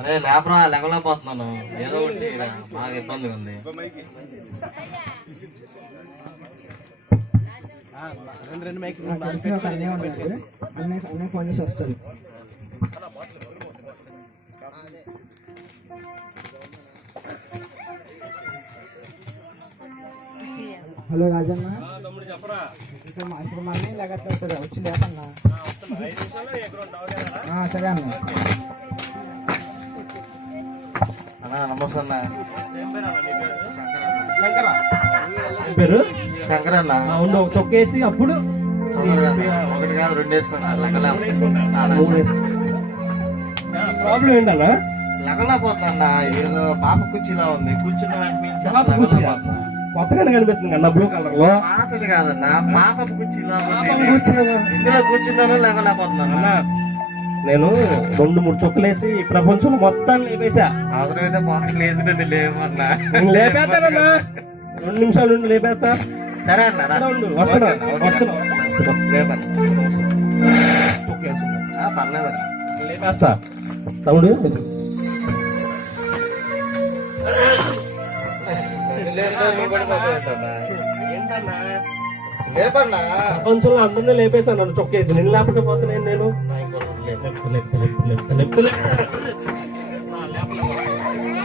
అరే లేపరా లేకలేకపోతున్నాను, ఏదో ఒకటి బాగా ఇబ్బందిగా ఉంది. అన్నయ్య ఫోన్ చేసి వస్తాడు. హలో రాజన్న, ఇప్పుడు మా అన్నయ్య లేకపోతే వచ్చి లేపన్నా. సరే అన్న. నమస్తే అన్న. పేరు శంకర్ అన్న. తొక్కేసి అప్పుడు ఒకటి కాదు రెండు వేసుకున్నా. ప్రాబ్లం ఏంటన్నా? లగలేకపోతున్నా, ఏదో పాప కుర్చీలా ఉంది, కూర్చున్న కొత్తగానే కనిపిస్తుంది అన్న, బ్లూ కలర్ లో. పాతది కాదన్నా, పాప కుర్చీలా ఉంది. ఇందులో కూర్చున్నాను లేకలేకపోతున్నాను. నేను 2-3 చొక్కలేసి ప్రపంచంలో మొత్తాన్ని లేపేసా. అవసరమైతే బాగలేదు లేవన్నా. లేపేస్తానన్నా, 2 నిమిషాలు నుండి లేపేస్తా. సరే అన్న, వస్తున్నా. పర్లేదన్నా, లేపేస్తా తమ్ముడు. లేపన్నా, ప్రపంచంలో అందరినీ లేపేశాను నన్ను చొక్కేసి. నేను లేకపోతే నేను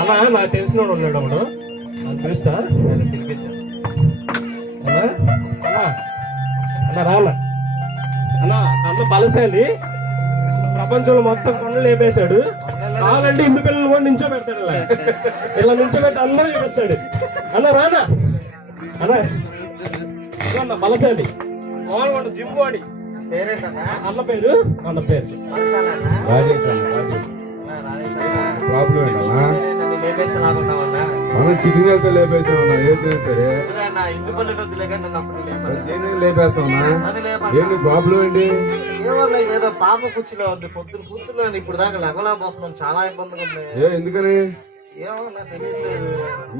అలా నాకు తెలిసినోడు ఉన్నాడు అప్పుడు, నాకు తెలుస్తా. అన్న రానా అన్న, అన్న బలశాలి, ప్రపంచంలో మొత్తం కొండలు లేపేశాడు. కావాలంటే ఇందు పిల్లలు కూడా నించో పెడతాడు, ఇలా నించో పెట్టి అందరూ చూపిస్తాడు. అన్న రానా అన్న, బలశాలి మామూలుగా జిమ్ బాడీ. అన్న పేరు రాజేష్ అన్న. ప్రాబ్లం ఏంటన్నా? మనం చిటింగ్ వెళ్తే లేపేసామన్నా, ఏదైనా సరే లేపేస్తామన్నా. ఏంటి ప్రాబ్లం ఏంటి? ఏదో పాప కుర్చీలో ఉంది, పొద్దున కూర్చున్నాను, ఇప్పుడు దాకా లెగలేకపోతున్నాం, చాలా ఇబ్బందిగా ఉంది. ఎందుకని ఏమన్నా తెలియట్లేదు.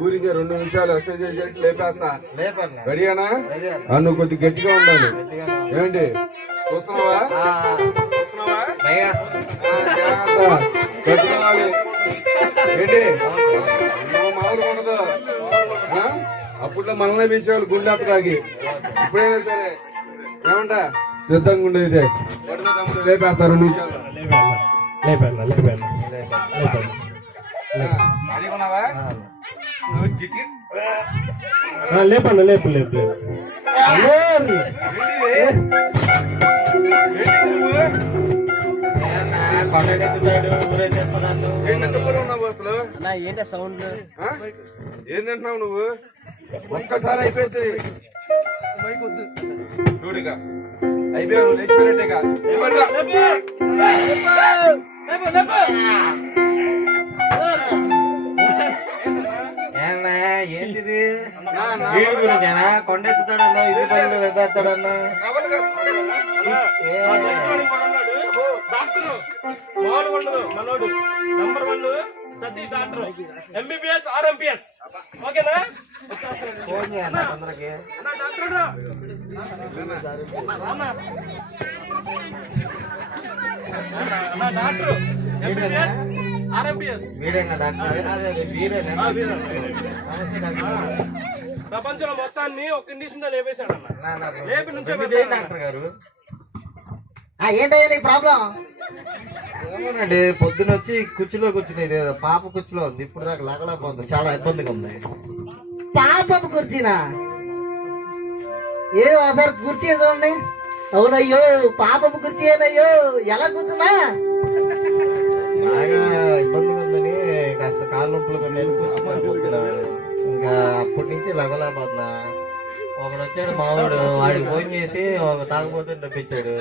ఊరికి 2 నిమిషాలు ఎక్సర్సైజ్ చేసి లేపేస్తా. లేపన్నా, రెడీనా? నువ్వు కొద్దిగా గట్టిగా ఉండాలి. ఏంటి చూస్తున్నావా? కట్టుకోవాలి ఏంటి? మామూలుగా ఉండదు. అప్పుట్లో మనల్ని పిలిచేవాళ్ళు గుండె అత్తరాగి. ఇప్పుడైనా సరే ఏమంటా సిద్ధంగా ఉండేది. లేపేస్తా 2 నిమిషాలు. అడిగున్నావా? లేపన్నా, లేపు లేపు. ఏంటా సౌండ్? ఏంటంటున్నావు నువ్వు? ఒక్కసారి అయిపోయింది చూడిగా, అయిపోయావు, లేచిపోయినట్టేగా. ఏంటిది? కొండ ఎత్తుతాడన్నా, ఇది పని ఎత్తాడన్నా. మనోడు number 1 Satish doctor, MBBS RMPS. ఓకేనా? ఫోన్ చేయండి అందరికి. ప్రపంచంలో మొత్తాన్ని ఒక కండిషన్ తో లేపేశాడు అన్న. లేపి నుంచో డాక్టర్ గారు. ఏంటయ్యా నీ ప్రాబ్లం? ఏమోనండి, పొద్దున వచ్చి కుర్చీలో కూర్చునేది, పాప కుర్చీలో ఉంది, ఇప్పుడు దాకా లగలేకపోతుంది, చాలా ఇబ్బందిగా ఉంది. పాప కుర్చీనా? ఏ ఒకసారి కుర్చీ చూడండి. అవునయ్యో, పాపపు కుర్చీ ఏనయ్యో, ఎలా కూర్చున్నా? బాగా ఇబ్బందిగా ఉందని కాస్త కాళ్ళ నొప్పులు కొన్ని కూర్చున్నా పొద్దున. ఇంకా అప్పటి నుంచి లగలేకపోతున్నా. ఒకడు వచ్చాడు మావాడు, వాడికి ఫోన్ చేసి ఒక తాగుపోతే డబ్బిచ్చాడు.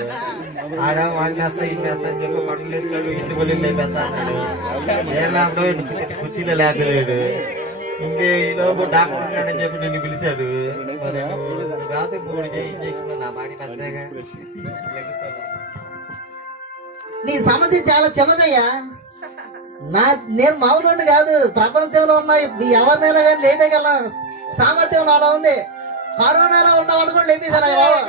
ఆడ వాడిని వేస్తా ఇన్ని వేస్తా అని చెప్పి పనులు ఎత్తాడు, ఇంటి పనులు లేపేస్తా అన్నాడు. ఏం లేకపోతే కుర్చీలో లేపలేడు. ఇంకే ఈలోపు డాక్టర్ ఉన్నాడని చెప్పి నిన్ను పిలిచాడు. మరి కాదు ఇప్పుడు ఇంజక్షన్ నా బాడీ పెద్దగా. నీ సమస్య చాలా చిన్నదయ్యా. నేను మామూలు కాదు, ప్రపంచంలో ఉన్న ఎవరినైనా కానీ లేపేయగల సామర్థ్యం నాలో ఉంది. కరోనాలో ఉన్నవాడు కూడా లేపేశాను బాబా.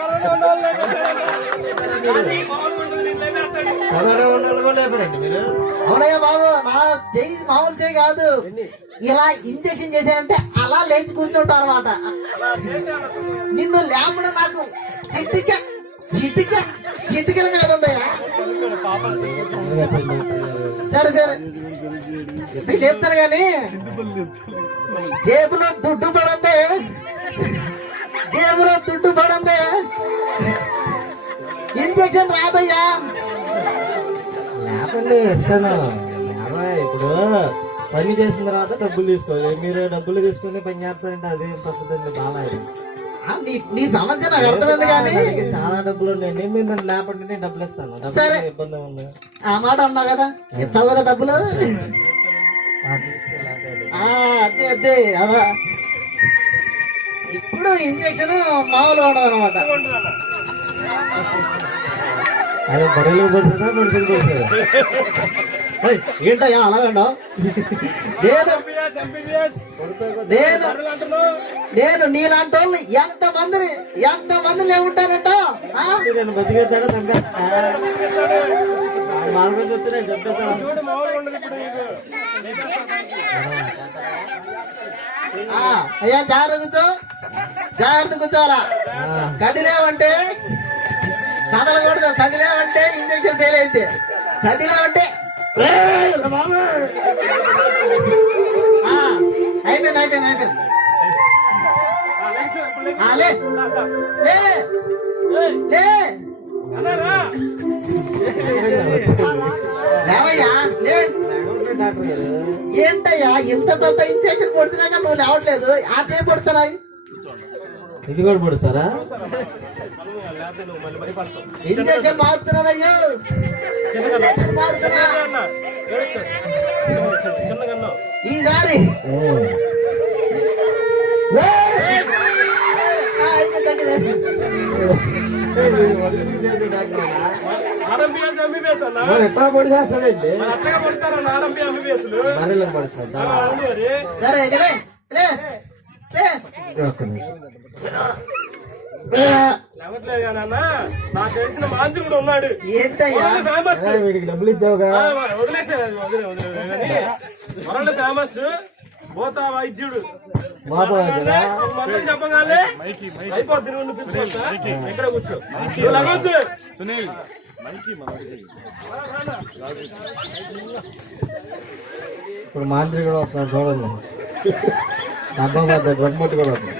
కరోనా ఉన్నోళ్ళు కూడా లేపారండి మీరు? అవునయ్య బాబు, నా చెయ్యి మామూలు చెయ్యి కాదు, ఇలా ఇంజక్షన్ చేశానంటే అలా లేచి కూర్చుంటారు అనమాట. నిన్ను లేపడం నాకు చిటికల మీద ఉన్నాయా. సరే సరే నీకు చెప్తాను కానీ జేబులో దుడ్డు పడందే ఇంజక్షన్ రాదయ్యా. లేపండి, ఇస్తాను. ఇప్పుడు పని చేసిన తర్వాత డబ్బులు తీసుకోవాలి. మీరు డబ్బులు తీసుకుని పని చేస్తారంటే అదే పద్ధతి బాగా. నీ సమస్య నాకు అర్థమైంది కానీ చాలా డబ్బులు ఉన్నాయండి. మీరు నన్ను లేపండి, నేను డబ్బులు ఇస్తాను. సరే. ఇబ్బంది ఉంది. ఆ మాట అన్నా కదా, ఇస్తావు కదా డబ్బులు. అదే అదే అదా. ఇప్పుడు ఇంజక్షన్ మామూలు ఉండదు అనమాట. అదే బర్రెలు పడుతుందా, మనుషులు పడుతుందా? ఏంటయ్యా అలాగండా? నేను నీలాంటి వాళ్ళు ఎంతమందిని ఏముంటానంట. నేను బతికేస్తాడా చంపేస్తా? మార్గం చెప్తే నేను చంపేస్తాను. అయ్యా జాగ్రత్త కూర్చోవాలా. కదిలేవంటే కదలకూడదు. కదిలేవంటే ఇంజక్షన్ ఫెయిల్ అయితే. కదిలేవంటే అయిపోయింది. లేవయ్యా ఏంటయ్యా ఇంత పెద్ద ఇంజక్షన్ కొడుతున్నాక నువ్వు లేవట్లేదు. ఆ చేయి కొడుతున్నాయి. ఇది కూడా పడుస్తారా? ఇంజక్షన్ మారుతున్నానయ్యో. ఇంజక్షన్ మారుతున్నా ఈసారి. ఎట్లా పొడి చేస్తాడండి? సరే నాకు తెలిసిన మాంత్రికుడు ఉన్నాడు. ఏంటయ్యా వీడికి డబ్బులు ఇచ్చావుగా? వరల్డ్ ఫేమస్ భూత వైద్యుడు. మాతో చెప్పగానే అయిపోతుంది. ఎక్కడ కూర్చో సునీల్. ఇప్పుడు మాంత్రికుడు వస్తున్నాడు చూడండి. డబ్బా పెద్ద డ్రగ్ కూడా వస్తుంది.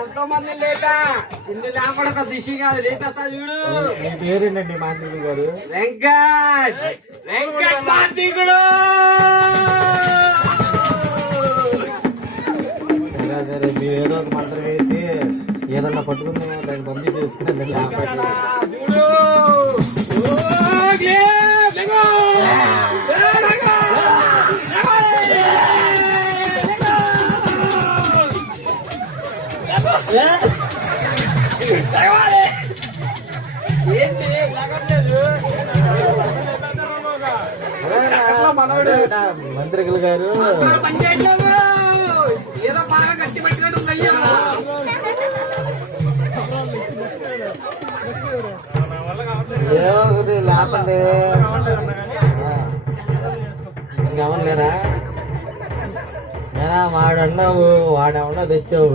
ఎంతో మంది లేట ఇన్ని లేపడ ఒక దిశ కాదు లేపేస్తా చూడు. మీ పేరేంటండి మాంత్రికుడు గారు? వెంకట్ మాంత్రికుడు. సరే మీరు ఏదో ఒక మంత్రం వేసి ఏదన్నా పట్టుకుందామో దాన్ని పంపి చేసుకుని చూడు మనోడు మంత్రికులు గారు ఏదో బాగా గట్టి పట్టినట్టు అయ్యా. ఏదో ఒకటి లేపండి. ఇంకెవరు లేరా? నేనా వాడన్నావు, వాడేమన్నా తెచ్చావు,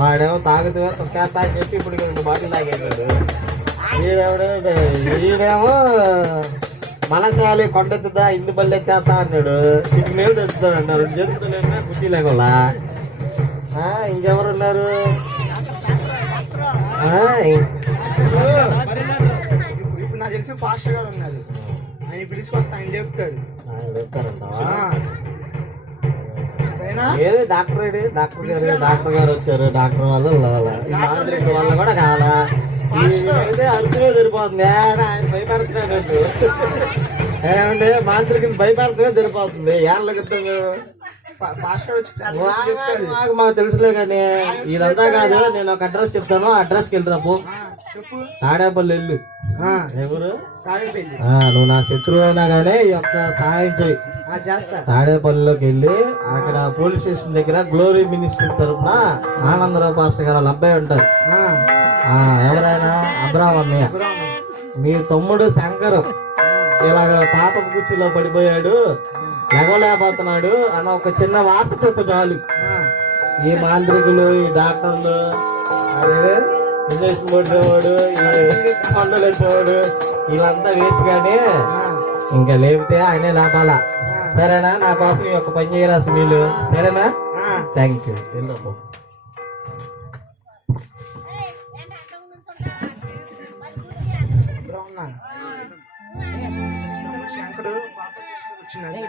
వాడేమో తాగుతూ చొక్కేస్తా అని చెప్పి ఇప్పుడు 2 బాటిల్ తాగేసాడు. ఈడేమో మనసాలి కొండెత్తుదా ఇందు బల్లి ఎత్తేస్తా అన్నాడు. ఇంటి మీద తెచ్చుతాడు అన్నారు. 2 చేతులతో లేపినా కుట్టి లేకుండా. ఇంకెవరున్నారు? ఇప్పుడు నాకు తెలిసి పాస్టర్ గారు ఉన్నారు. ఆయన పిలుచుకొస్తా, ఆయన లేపుతాడు. ఏది డాక్టర్ గారు వచ్చారు. డాక్టర్ వల్ల వల్ల కూడా కావాలా? అంతనే సరిపోతుంది. ఆయన భయపడుతున్నాడు. ఏమంటే మాంత్రికుని భయపడుతున్నా సరిపోతుంది. మాకు తెలుసులే కానీ ఇదంతా కాదు. నేను ఒక అడ్రస్ చెప్తాను. అడ్రస్కి వెళ్ళిరాపు. తాడేపల్లి వెళ్ళు. ఎవరు తాడిపల్లి నువ్వు నా శత్రువు అయినా కానీ ఈ యొక్క సహాయం చేయి. చేస్తా. తాడేపల్లిలోకి వెళ్ళి అక్కడ పోలీస్ స్టేషన్ దగ్గర గ్లోరీ మినిస్ట్రీస్ తరఫున ఆనందరావు పాస్టర్ గారు వాళ్ళ అబ్బాయి ఉంటారు. ఎవరైనా అబ్రాహం అన్నయ్య, మీ తమ్ముడు శంకర్ ఇలాగ పాప కుర్చీలో పడిపోయాడు, లెగలేకపోతున్నాడు అన్న ఒక చిన్న వార్త చెప్పు చాలు. ఈ మాంత్రికులు, ఈ డాక్టర్లు, అదే ఇంజక్షన్ కొట్టేవాడు, ఈ కొండలు వచ్చేవాడు, వీళ్ళంతా వేస్ట్ కానీ ఇంకా లేపితే ఆయనే లాభాలా. సరేనా? నా కోసం ఈ యొక్క పని చేయరా సునీలు, సరేనా? Thank you. శంకరుడు పాప వచ్చినాడు.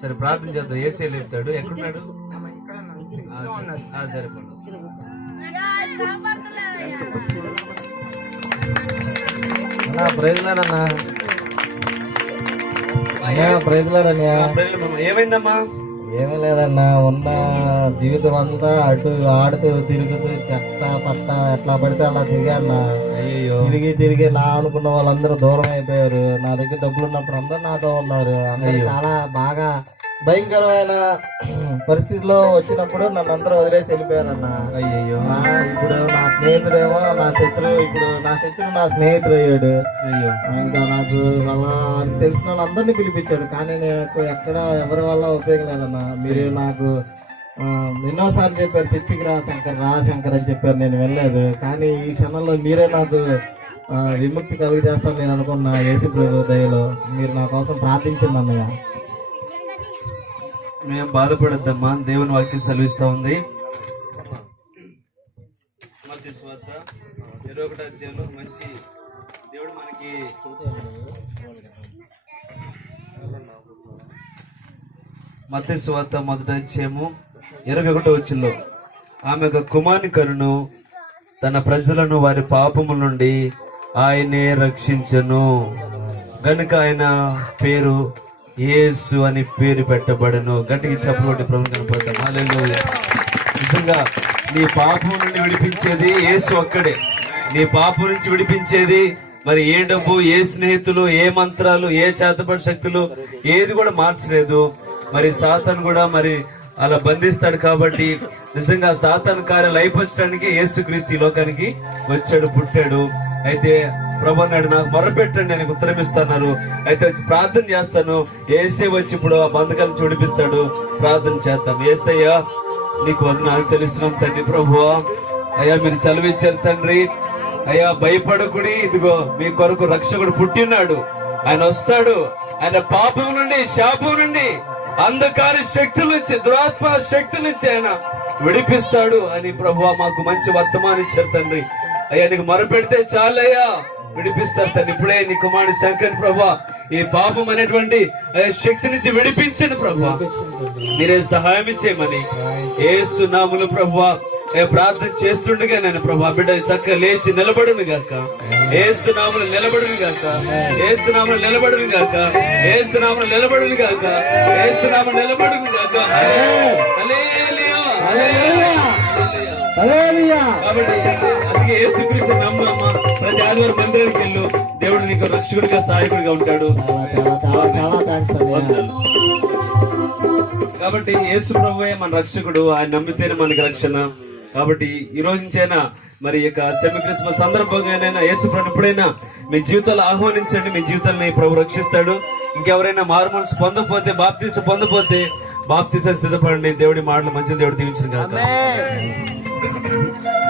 సరే ప్రార్థన చేద్దాం. ఏసీ లేపుతాడు. ఎక్కడున్నాడు? సరే ప్రైజ్లాడన్నా, ప్రైజ్లాడన్నా. ఏమైందమ్మా? ఏమీ లేదన్నా, ఉన్న జీవితం అంతా అటు ఆడుతూ తిరుగుతూ చెత్త పట్ట ఎట్లా పడితే అలా తిరిగాన్నా. అయ్యో, తిరిగి నా అనుకున్న వాళ్ళందరూ దూరం అయిపోయారు. నా దగ్గర డబ్బులు ఉన్నప్పుడు అందరు నాతో ఉన్నారు. అందరూ చాలా బాగా భయంకరమైన పరిస్థితిలో వచ్చినప్పుడు నన్ను అందరూ వదిలేసి వెళ్ళిపోయారన్నా. అయ్యో, ఇప్పుడు నా స్నేహితుడేమో నా శత్రువు, ఇప్పుడు నా శత్రువు నా స్నేహితుడు అయ్యాడు. అయ్యో, ఇంకా నాకు అలా తెలిసిన వాళ్ళందరినీ పిలిపించాడు, కానీ నాకు ఎక్కడ ఎవరి వల్ల ఉపయోగం లేదన్నా. మీరు నాకు ఎన్నోసార్లు చెప్పారు చర్చికి రా శంకర్ అని చెప్పారు, నేను వెళ్ళలేదు. కానీ ఈ క్షణంలో మీరే నాకు విముక్తి కలుగు చేస్తాను నేను అనుకున్నా. యేసు ప్రభు దయలో మీరు నా కోసం ప్రార్థించింది అన్నయ్య. మేము బాధపడద్దమ్మా, దేవుని వాక్యం సెలవిస్తా ఉంది. మత్తయి సువార్త 21వ అధ్యాయంలో మంచి దేవుడు మనకి మత్తయి సువార్త 1వ అధ్యాయము 21వ వచనంలో ఆమె ఒక కుమారుని కనును, తన ప్రజలను వారి పాపముల నుండి ఆయనే రక్షించను గనుక ఆయన పేరు యేసు అని పేరు పెట్టబడను. గట్టికి చెప్పబడి ప్రభు కనపడతాం. హల్లెలూయా. నిజంగా నీ పాపం నుండి విడిపించేది యేసు ఒక్కడే. నీ పాపం నుంచి విడిపించేది మరి ఏ డబ్బు, ఏ స్నేహితులు, ఏ మంత్రాలు, ఏ చేతపడి శక్తులు ఏది కూడా మార్చలేదు. మరి సాతాను కూడా మరి అలా బంధిస్తాడు. కాబట్టి నిజంగా సాతాను కార్యాలు అయిపోవడానికి యేసుక్రీస్తు ఈ లోకానికి వచ్చాడు, పుట్టాడు. అయితే ప్రభు అన్నాడు, నాకు మొరపెట్టండి, నేను ఉత్తరం ఇస్తాను. అయితే ప్రార్థన చేస్తాను. ఏసే వచ్చి ఇప్పుడు ఆ బంధకాలను చూడిపిస్తాడు. ప్రార్థన చేద్దాం. ఏసయ్యా నీకు వందనాలు చెల్లిస్తున్నాం తండ్రి. ప్రభువా అయ్యా మీరు సెలవిచ్చారు తండ్రి. అయ్యా భయపడకుడి, ఇదిగో మీ కొరకు రక్షకుడు పుట్టినాడు. ఆయన వస్తాడు. ఆయన పాపం నుండి, శాపం నుండి, అంధకార శక్తుల నుంచి, దురాత్మ శక్తుల నుంచి ఆయన విడిపిస్తాడు అని ప్రభువా మాకు మంచి వర్తమానం ఇచ్చారు తండ్రి. అయ్యా నీకు మొరపెడితే చాలయ్యా విడిపిస్తారు తండ్రి. ఇప్పుడే నీ కుమారుడు శంకర్ ప్రభువా ఈ పాపం అనేటువంటి శక్తి నుంచి విడిపించండి ప్రభువా. మీరే సహాయం చేయమని యేసు నామములో ప్రభువా ప్రార్థన చేస్తుండగా నేను ప్రభువా బిడ్డ చక్కగా లేచి నిలబడును గాక. యేసు నామములో నిలబడును గాక. యేసు నామములో నిలబడును గాక. యేసు నామములో నిలబడును గాక. యేసు నామములో నిలబడును గాక. హల్లెలూయా, హల్లెలూయా. కాబట్టి అందుకే యేసుక్రీస్తు నమ్మమ్మా. ప్రతి ఆదివారం మందిరానికి వెళ్ళు. దేవుడు నీకు రక్షకుడిగా, సహాయకుడిగా ఉంటాడు. చాలా థ్యాంక్స్ అన్నయ్య. కాబట్టి యేసు ప్రభువే మన రక్షకుడు. ఆయన నమ్మితేనే మనకి రక్షణ. కాబట్టి ఈ రోజు నుంచైనా మరి యొక్క సెమీ క్రిస్మస్ సందర్భంగానైనా యేసు ప్రభుని ఎప్పుడైనా మీ జీవితాలు ఆహ్వానించండి. మీ జీవితాన్ని ప్రభు రక్షిస్తాడు. ఇంకెవరైనా మారు మనసు పొందకపోతే, బాప్తీసు పొందకపోతే బాప్తీసాన్ని సిద్ధపడండి. దేవుడి మాటలు మంచి దేవుడు దీవించిన కాక.